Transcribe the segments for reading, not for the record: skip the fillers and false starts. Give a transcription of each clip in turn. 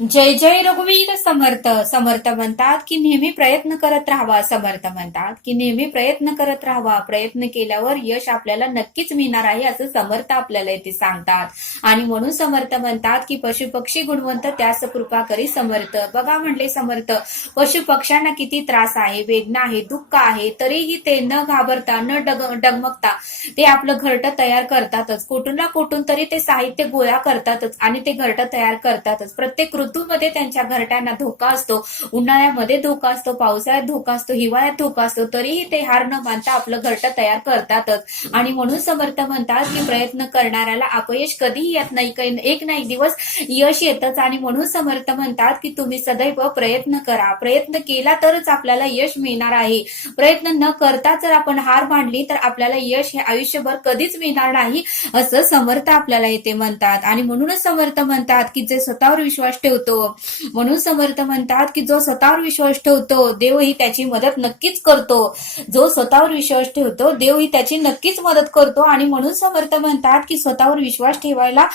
जय जय रघुवीर समर्थ. समर्थ म्हणतात की नेहमी प्रयत्न करत राहावा. समर्थ म्हणतात की नेहमी प्रयत्न करत राहावा. प्रयत्न केल्यावर यश आपल्याला नक्कीच मिळणार आहे असं समर्थ आपल्याला इथे सांगतात. आणि म्हणून समर्थ म्हणतात की पशु पक्षी गुणवंत त्यास कृपा करी समर्थ. बघा म्हणले समर्थ, पशु पक्ष्यांना किती त्रास आहे, वेदना आहे, दुःख आहे, तरीही ते न घाबरता न डगमगता ते आपलं घरटं तयार करतातच. कुठून ना कुठून तरी ते साहित्य गोळा करतातच आणि ते घरटं तयार करतातच. प्रत्येक ऋतूमध्ये त्यांच्या घरट्यांना धोका असतो. उन्हाळ्यामध्ये धोका असतो, पावसाळ्यात धोका असतो, हिवाळ्यात धोका असतो, तरीही ते हार न मानता आपलं घरटं तयार करतातच. आणि म्हणून समर्थ म्हणतात की प्रयत्न करणाऱ्याला अपयश कधीही येत नाही, एक ना एक दिवस यश येतच. आणि म्हणून समर्थ म्हणतात की तुम्ही सदैव प्रयत्न करा. प्रयत्न केला तरच आपल्याला यश मिळणार आहे. प्रयत्न न करता जर आपण हार मांडली तर आपल्याला यश हे आयुष्यभर कधीच मिळणार नाही असं समर्थ आपल्याला इथे म्हणतात. आणि म्हणूनच समर्थ म्हणतात की जे स्वतःवर विश्वास ठेवतो, म्हणून समर्थ म्हणतात की जो स्वतःवर विश्वास ठेवतो देवही त्याची मदत नक्कीच करतो. जो स्वतःवर विश्वास ठेवतो देवही त्याची नक्कीच मदत करतो. आणि म्हणून समर्थ म्हणतात की स्वतःवर विश्वास ठेवायला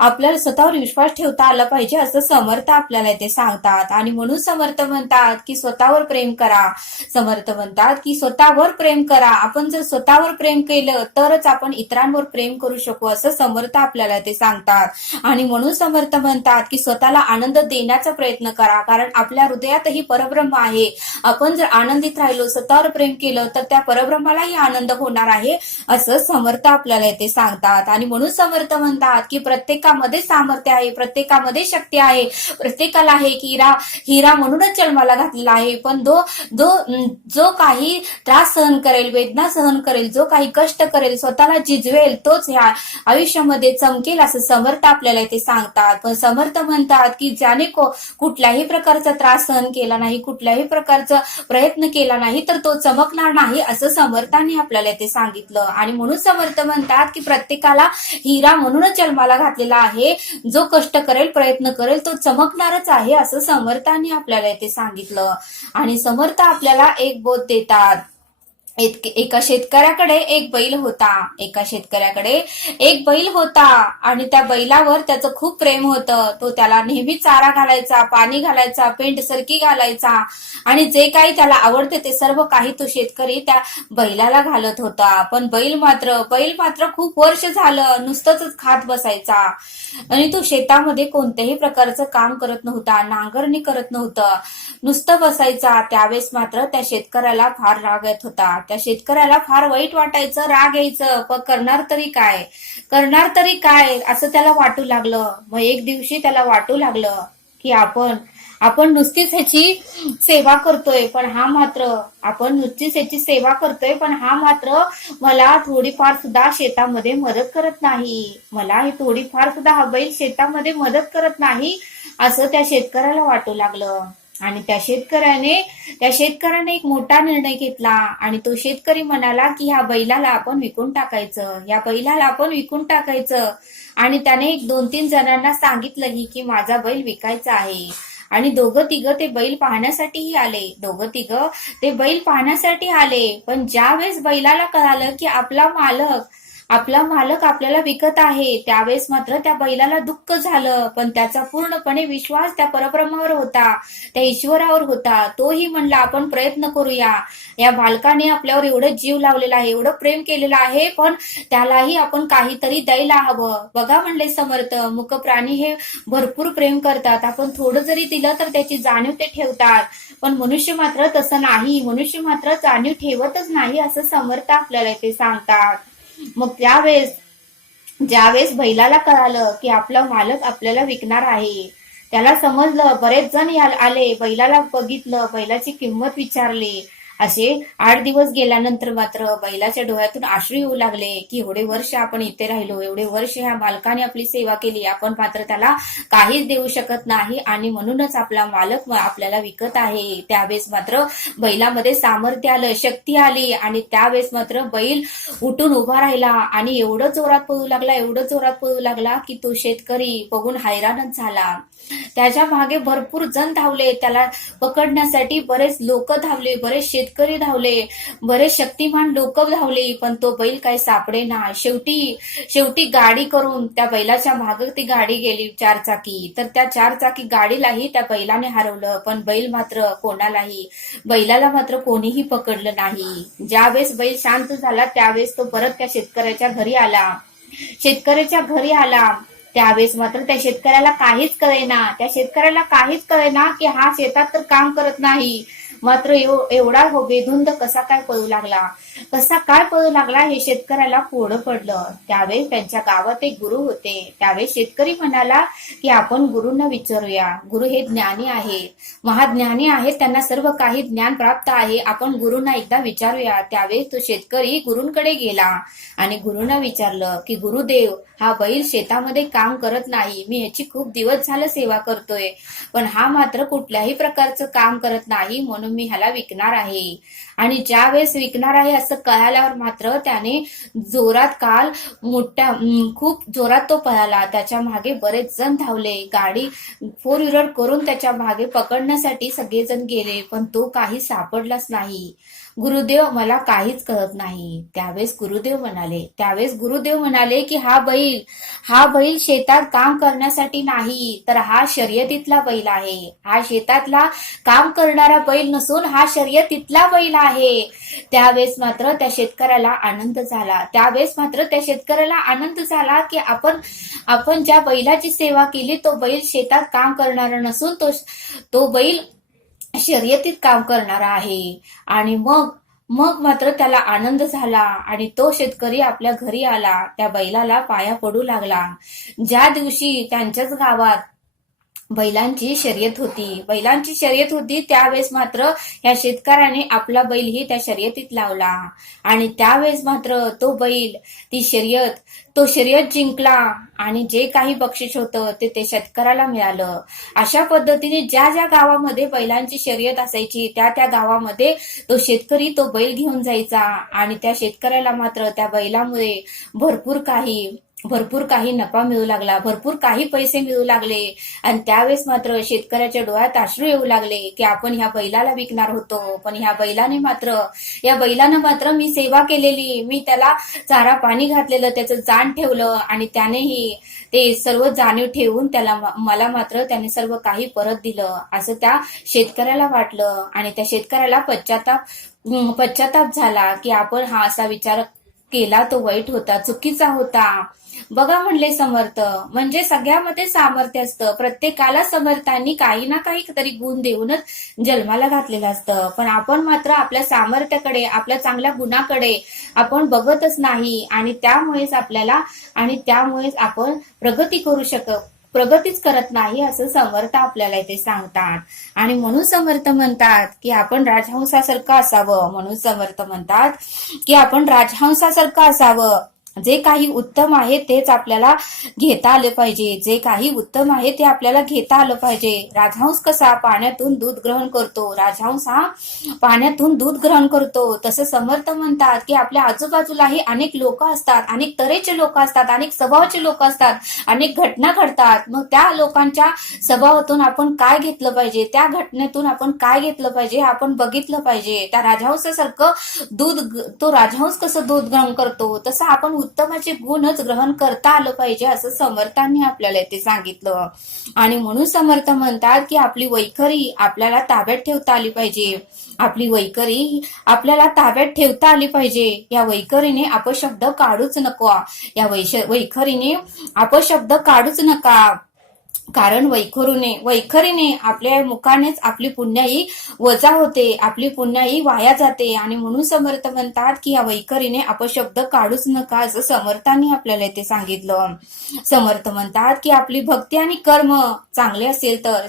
आपल्याला स्वतःवर विश्वास ठेवता आला पाहिजे असं समर्थ आपल्याला इथे सांगतात. आणि म्हणून समर्थ म्हणतात की स्वतःवर प्रेम करा. समर्थ म्हणतात की स्वतःवर प्रेम करा. आपण जर स्वतःवर प्रेम केलं तरच आपण इतरांवर प्रेम करू शकू असं समर्थ आपल्याला ते सांगतात. आणि म्हणून समर्थ म्हणतात की स्वतःला आनंद देण्याचा प्रयत्न करा, कारण आपल्या हृदयातही परब्रह्म आहे. आपण जर आनंदित राहिलो, स्वतःवर प्रेम केलं तर त्या परब्रह्मालाही आनंद होणार आहे असं समर्थ आपल्याला इथे सांगतात. आणि म्हणून समर्थ म्हणतात की प्रत्येकामध्ये सामर्थ्य आहे, प्रत्येकामध्ये शक्ती आहे, प्रत्येकाला आहे की हिरा म्हणूनच जन्माला घातलेला आहे. पण जो काही त्रास सहन करेल, वेदना सहन करेल, जो काही कष्ट करेल, स्वतःला जिजवेल, तोच ह्या आयुष्यामध्ये चमकेल असं समर्थ आपल्याला इथे सांगतात. पण समर्थ म्हणतात की ज्याने कुठल्याही प्रकारचा त्रास सहन केला नाही, कुठल्याही प्रकारचा प्रयत्न केला नाही तर तो चमकणार नाही असं समर्थांनी आपल्याला इथे सांगितलं. आणि म्हणून समर्थ म्हणतात की प्रत्येकाला हिरा म्हणूनच जन्माला घातलेला आहे. जो कष्ट करेल, प्रयत्न करेल, तो चमकणारच आहे असं समर्थांनी आपल्याला इथे सांगितलं. आणि समर्थ आपल्याला एक बोध देतात. एका शेतकऱ्याकडे एक बैल होता. एका शेतकऱ्याकडे एक बैल होता आणि त्या बैलावर त्याचं खूप प्रेम होतं. तो त्याला नेहमी चारा घालायचा, पाणी घालायचा, पेंड सरकी घालायचा आणि जे काही त्याला आवडते ते सर्व काही तो शेतकरी त्या बैलाला घालत होता. पण बैल मात्र खूप वर्ष झालं नुसतंच खात बसायचा आणि तो शेतामध्ये कोणत्याही प्रकारचं काम करत नव्हता, नांगरणी करत नव्हतं, नुसतं बसायचा. त्यावेळेस मात्र त्या शेतकऱ्याला फार राग येत होता. त्या शेतकऱ्याला फार वाईट वाटायचं, राग यायचं. पण करणार तरी काय असं त्याला वाटू लागलं. मग एक दिवशी त्याला वाटू लागलं की आपण नुसतीच ह्याची सेवा करतोय, पण हा मात्र मला थोडीफार सुद्धा शेतामध्ये मदत करत नाही. मला हे थोडीफार सुद्धा हा बैल शेतामध्ये मदत करत नाही असं त्या शेतकऱ्याला वाटू लागलं. आणि त्या शेतकऱ्याने एक मोठा निर्णय घेतला आणि तो शेतकरी म्हणाला की ह्या बैलाला आपण विकून टाकायचं. आणि त्याने 2-3 जणांना सांगितलंही की माझा बैल विकायचा आहे. आणि दोघं तिघं ते बैल पाहण्यासाठी आले. पण ज्या वेळेस बैलाला कळालं की आपला मालक आपल्याला विकत आहे, त्यावेळेस मात्र त्या बैलाला दुःख झालं. पण त्याचा पूर्णपणे विश्वास त्या परब्रह्मावर होता, त्या ईश्वरावर होता. तोही म्हणला आपण प्रयत्न करूया. या मालकाने आपल्यावर एवढं जीव लावलेला आहे, एवढं प्रेम केलेलं आहे, पण त्यालाही आपण काहीतरी द्यायला हवं. बघा म्हणले समर्थ, मुक प्राणी हे भरपूर प्रेम करतात. आपण थोडं जरी दिलं तर त्याची जाणीव ते ठेवतात, पण मनुष्य मात्र तसं नाही. मनुष्य मात्र जाणीव ठेवतच नाही असं समर्थ आपल्याला इथे सांगतात. मग ज्यावेळेस बैलाला कळालं की आपला मालक आपल्याला विकणार आहे, त्याला समजलं. बरेच जण आले, बैलाला बघितलं, बैलाची किंमत विचारली. असे 8 दिवस गेल्यानंतर मात्र बैलाच्या डोळ्यातून अश्रू येऊ लागले की एवढे वर्ष आपण इथे राहिलो, एवढे वर्ष ह्या मालकाने आपली सेवा केली, आपण मात्र त्याला काहीच देऊ शकत नाही आणि म्हणूनच आपला मालक आपल्याला विकत आहे. त्यावेळेस मात्र बैलामध्ये सामर्थ्य आलं, शक्ती आली आणि त्यावेळेस मात्र बैल उठून उभा राहिला आणि एवढं जोरात पळू लागला की तो शेतकरी बघून हैराणच झाला. त्याच्या मागे भरपूर जण धावले, त्याला पकडण्यासाठी बरेच लोक धावले, बरेच शेतकरी शेतकरी धावले, बरेच शक्तिमान लोक धावले, पण तो बैल काही सापडेना. शेवटी गाडी करून त्या बैलाच्या मागे ती गाडी गेली 4 चाकी. तर त्या 4 चाकी गाडीलाही त्या बैलाने हरवलं, पण बैलाला मात्र कोणीही पकडलं नाही. ज्यावेळेस बैल शांत झाला त्यावेळेस तो परत त्या शेतकऱ्याच्या घरी आला. त्यावेळेस मात्र त्या शेतकऱ्याला काहीच कळेना की हा शेतात तर काम करत नाही, मात्र एवढा बेधुंद कसा काय पळू लागला हे शेतकऱ्याला कोडं पडलं. त्यावेळेस त्यांच्या गावात एक गुरु होते. त्यावेळेस शेतकरी म्हणाला की आपण गुरूंना विचारूया. गुरु हे ज्ञानी आहेत, महाज्ञानी आहेत, त्यांना सर्व काही ज्ञान प्राप्त आहे, आपण गुरूंना एकदा विचारूया. त्यावेळेस तो शेतकरी गुरूंकडे गेला आणि गुरूंना विचारलं की गुरुदेव, हा बैल शेतामध्ये काम करत नाही, मी याची खूप दिवस झालं सेवा करतोय, पण हा मात्र कुठल्याही प्रकारचं काम करत नाही, म्हणून मी ह्याला विकणार आहे. आणि ज्या वेळेस विकणार आहे असं कळाल्यावर मात्र त्याने खूप जोरात तो पळाला. त्याच्या मागे बरेच जण धावले, गाडी 4 व्हीलर करून त्याच्या मागे पकडण्यासाठी सगळेजण गेले, पण तो काही सापडलाच नाही. गुरुदेव, मला काहीच कळत नाही. त्यावेळेस गुरुदेव म्हणाले की हा बैल शेतात काम करण्यासाठी नाही, तर हा शर्यतीतला बैल आहे. हा शेतातला काम करणारा बैल नसून हा शर्यतीतला बैल आहे. त्यावेळेस मात्र त्या शेतकऱ्याला आनंद झाला की आपण ज्या बैलाची सेवा केली तो बैल शेतात काम करणारा नसून तो बैल शर्यतीत काम करणारा आहे. आणि मग मात्र त्याला आनंद झाला आणि तो शेतकरी आपल्या घरी आला, त्या बैलाला पाया पडू लागला. ज्या दिवशी त्यांच्याच गावात बैलांची शर्यत होती त्यावेळेस मात्र या शेतकऱ्याने आपला बैलही त्या शर्यतीत लावला आणि त्यावेळेस मात्र तो शर्यत जिंकला आणि जे काही बक्षीस होतं ते शेतकऱ्याला मिळालं. अशा पद्धतीने ज्या गावामध्ये बैलांची शर्यत असायची त्या गावामध्ये तो शेतकरी तो बैल घेऊन जायचा आणि त्या शेतकऱ्याला मात्र त्या बैलामुळे भरपूर काही नफा मिळू लागला, भरपूर काही पैसे मिळू लागले. आणि त्यावेळेस मात्र शेतकऱ्याच्या डोळ्यात अश्रू येऊ लागले की आपण ह्या बैलाला विकणार होतो, पण या बैलानं मात्र मी सेवा केलेली, मी त्याला चारा पाणी घातलेलं, त्याचं जाण ठेवलं आणि त्यानेही ते सर्व जाणीव ठेवून मला मात्र त्याने सर्व काही परत दिलं, असं त्या शेतकऱ्याला वाटलं. आणि त्या शेतकऱ्याला पश्चाताप झाला की आपण हा असा विचार केला, तो वाईट होता, चुकीचा होता. बघा म्हणले समर्थ, म्हणजे सगळ्यामध्ये सामर्थ्य असतं. प्रत्येकाला समर्थांनी काही ना काही तरी गुण देऊनच जन्माला घातलेलं असतं, पण आपण मात्र आपल्या सामर्थ्याकडे, आपल्या चांगल्या गुणाकडे आपण बघतच नाही आणि त्यामुळेच आपण प्रगतीच करत नाही असं समर्थ आपल्याला इथे सांगतात. आणि म्हणून समर्थ म्हणतात की आपण राजहंसासारखं असावं. जे काही उत्तम आहे तेच आपल्याला घेता आले पाहिजे. राजहंस कसा पाण्यातून दूध ग्रहण करतो, तसं समर्थ म्हणतात की आपल्या आजूबाजूलाही अनेक लोक असतात, अनेक तऱ्हेचे लोक असतात, अनेक स्वभावाचे लोक असतात, अनेक घटना घडतात. मग त्या लोकांच्या स्वभावातून आपण काय घेतलं पाहिजे, त्या घटनेतून आपण काय घेतलं पाहिजे आपण बघितलं पाहिजे. त्या राजहंसासारखं तो राजहंस कसं दूध ग्रहण करतो तसं आपण उत्तमाचे गुणच ग्रहण करता आलं पाहिजे असं समर्थांनी आपल्याला इथे सांगितलं. आणि म्हणून समर्थ म्हणतात की आपली वैखरी आपल्याला ताब्यात ठेवता आली पाहिजे. या वैखरीने अपशब्द काढूच नका. कारण वैखरीने आपल्या मुखानेच आपली पुण्याई वजा होते, आपली पुण्याई वाया जाते. आणि म्हणून समर्थ म्हणतात की या वैखरीने अपशब्द काढूच नका असं समर्थांनी आपल्याला इथे सांगितलं. समर्थ म्हणतात की आपली भक्ती आणि कर्म चांगले असेल तर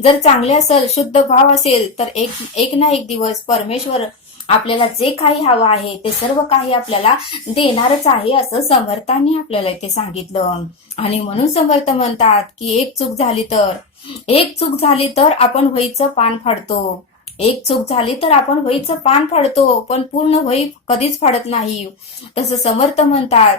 जर चांगले असेल, शुद्ध भाव असेल तर एक ना एक दिवस परमेश्वर आपल्याला जे काही हवं आहे ते सर्व काही आपल्याला देणारच आहे असं समर्थांनी आपल्याला इथे सांगितलं. आणि म्हणून समर्थ म्हणतात की एक चूक झाली तर आपण वहीचं पान फाडतो, पण पूर्ण वही कधीच फाडत नाही. तसं समर्थ म्हणतात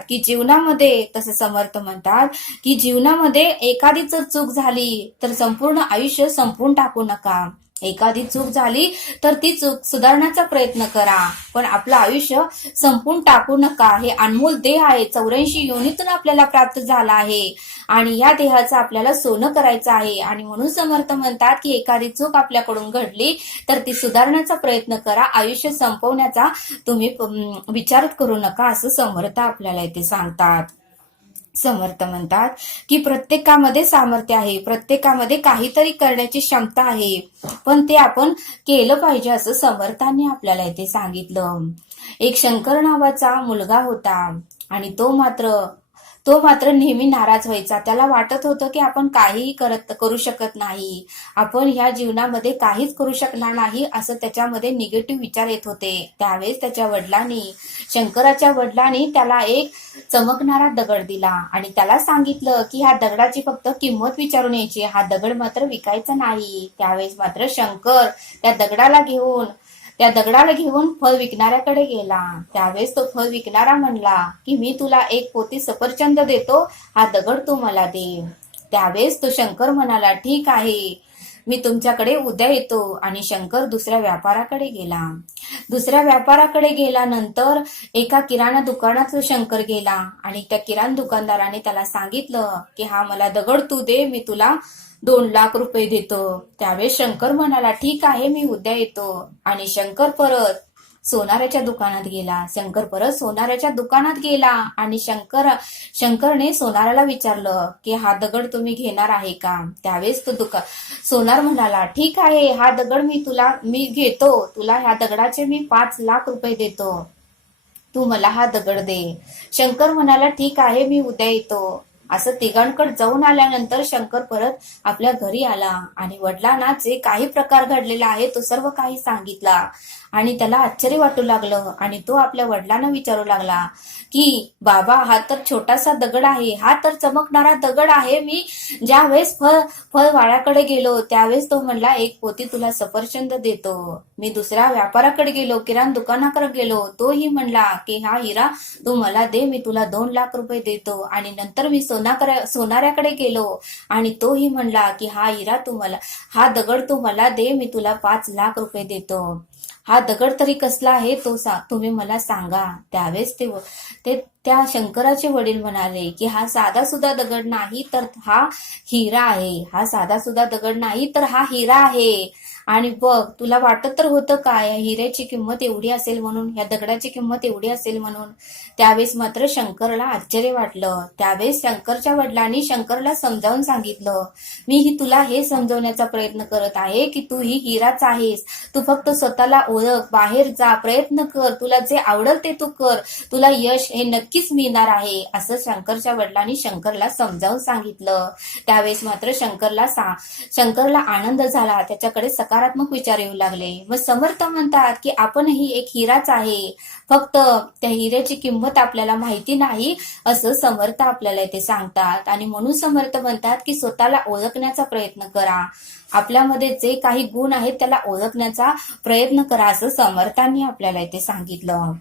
की जीवनामध्ये एखादी जर चूक झाली तर संपूर्ण आयुष्य संपवून टाकू नका. एखादी चूक झाली तर ती चूक सुधारण्याचा प्रयत्न करा, पण आपलं आयुष्य संपून टाकू नका. हे अनमोल देह आहे, 84 योनीतून आपल्याला प्राप्त झाला आहे आणि या देहाचं आपल्याला सोनं करायचं आहे. आणि म्हणून समर्थ म्हणतात की एखादी चूक आपल्याकडून घडली तर ती सुधारण्याचा प्रयत्न करा, आयुष्य संपवण्याचा तुम्ही विचार करू नका, असं समर्थ आपल्याला इथे सांगतात. समर्थ म्हणतात की प्रत्येकामध्ये सामर्थ्य आहे, प्रत्येकामध्ये काहीतरी करण्याची क्षमता आहे, पण ते आपण केलं पाहिजे, असं समर्थांनी आपल्याला इथे सांगितलं. एक शंकर नावाचा मुलगा होता आणि तो मात्र नेहमी नाराज व्हायचा. त्याला वाटत होतं की आपण काहीही करू शकत नाही, आपण ह्या जीवनामध्ये काहीच करू शकणार नाही, असं त्याच्यामध्ये निगेटिव्ह विचार येत होते. त्यावेळेस त्याच्या शंकराच्या वडिलांनी त्याला एक चमकणारा दगड दिला आणि त्याला सांगितलं की ह्या दगडाची फक्त किंमत विचारून यायची, हा दगड मात्र विकायचा नाही. त्यावेळेस मात्र शंकर त्या दगडाला घेऊन फळ विकणाऱ्याकडे गेला. त्यावेळेस तो फळ विकणारा म्हणला की मी तुला एक पोती सफरचंद देतो, हा दगड तू मला दे. त्यावेळेस तो शंकर म्हणाला, ठीक आहे, मी तुमच्याकडे उद्या येतो. आणि शंकर दुसऱ्या व्यापाराकडे गेल्यानंतर एका किराणा दुकानात तो शंकर गेला आणि त्या किराणा दुकानदाराने त्याला सांगितलं की हा मला दगड तू दे, मी तुला 2 लाख रुपये देतो. त्यावेळेस शंकर म्हणाला, ठीक आहे, मी उद्या येतो. आणि शंकर परत सोनाराच्या दुकानात गेला आणि शंकरने सोनाराला विचारलं की हा दगड तुम्ही घेणार आहे का. त्यावेळेस तो सोनार म्हणाला, ठीक आहे, हा दगड मी घेतो, तुला ह्या दगडाचे मी 5 लाख रुपये देतो, तू मला हा दगड दे. शंकर म्हणाला, ठीक आहे, मी उद्या येतो. असं तिघांकडे जाऊन आल्यानंतर शंकर परत आपल्या घरी आला आणि वडिलांना जे काही प्रकार घडलेला आहे तो सर्व काही सांगितला आणि त्याला आश्चर्य वाटू लागलं. आणि तो आपल्या वडिलांना विचारू लागला की बाबा, हा तर छोटासा दगड आहे, हा तर चमकणारा दगड आहे. मी ज्या वेळेस फळ वाड्याकडे गेलो त्यावेळेस तो म्हणला एक पोती तुला सफरचंद देतो. मी दुसऱ्या व्यापाराकडे गेलो, किराणा दुकानाकडे गेलो, तोही म्हणला की हा हिरा तू मला दे, मी तुला 2 लाख रुपये देतो. आणि नंतर मी सोनाऱ्याकडे गेलो आणि तोही म्हणला की हा दगड तू मला दे, मी तुला 5 लाख रुपये देतो. हा दगड तरी कसला आहे तो तुम्ही मला सांगा. त्यावेळेस त्या शंकराचे वडील म्हणाले की हा साधा सुद्धा दगड नाही तर हा हिरा आहे, हा साधा सुद्धा दगड नाही तर हा हिरा आहे. आणि बघ, तुला वाटत तर होतं का या हिऱ्याची किंमत एवढी असेल म्हणून, या दगडाची किंमत एवढी असेल म्हणून. त्यावेळेस मात्र शंकरला आश्चर्य वाटलं. त्यावेळेस शंकरच्या वडिलांनी शंकरला समजावून सांगितलं, मी तुला हे समजवण्याचा प्रयत्न करत आहे की तू ही हिराच आहेस, तू फक्त स्वतःला ओळख, बाहेर जा, प्रयत्न कर, तुला जे आवडेल ते तू कर, तुला यश हे नक्कीच मिळणार आहे, असं शंकरच्या वडिलांनी शंकरला समजावून सांगितलं. त्यावेळेस मात्र शंकरला आनंद झाला, त्याच्याकडे सकारात्मक विचार येऊ लागले. मग समर्थ म्हणतात की आपणही एक हिराच आहे, फक्त त्या हिऱ्याची किंमत आपल्याला माहिती नाही, असं समर्थ आपल्याला इथे सांगतात. आणि म्हणून समर्थ म्हणतात की स्वतःला ओळखण्याचा प्रयत्न करा, आपल्यामध्ये जे काही गुण आहेत त्याला ओळखण्याचा प्रयत्न करा, असं समर्थांनी आपल्याला इथे सांगितलं.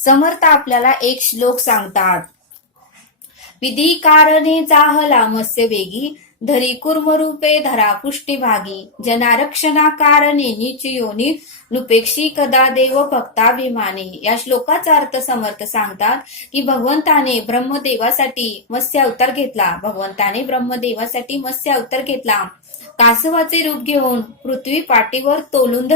समर्थ आपल्याला एक श्लोक सांगतात, विधी कारणे जाहला मत्स्य वेगी, धरी कुर्मरूपे धरा पुष्टिभागी, जनारक्षणा कारणे नीच योनी, नुपेक्षी कदा देव भक्ताभिमानी. या श्लोकाचा अर्थ समर्थ सांगतात की भगवंताने ब्रह्मदेवासाठी मत्स्य अवतार घेतला, कासवाचे रूप घेऊन पृथ्वी पाठीवर तोलून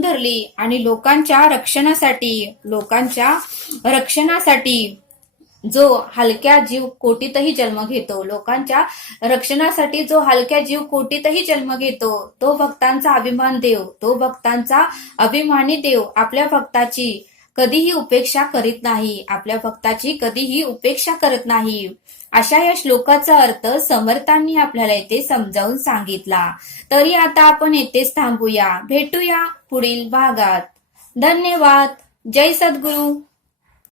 धरली आणि लोकांच्या रक्षणासाठी जो हलक्या जीव कोटीतही जन्म घेतो, तो भक्तांचा अभिमानी देव आपल्या भक्ताची कधीही उपेक्षा करत नाही. अशा या श्लोकाचा अर्थ समर्थांनी आपल्याला इथे समजावून सांगितला. तरी आता आपण येथेच थांबूया, भेटूया पुढील भागात. धन्यवाद. जय सद्गुरू.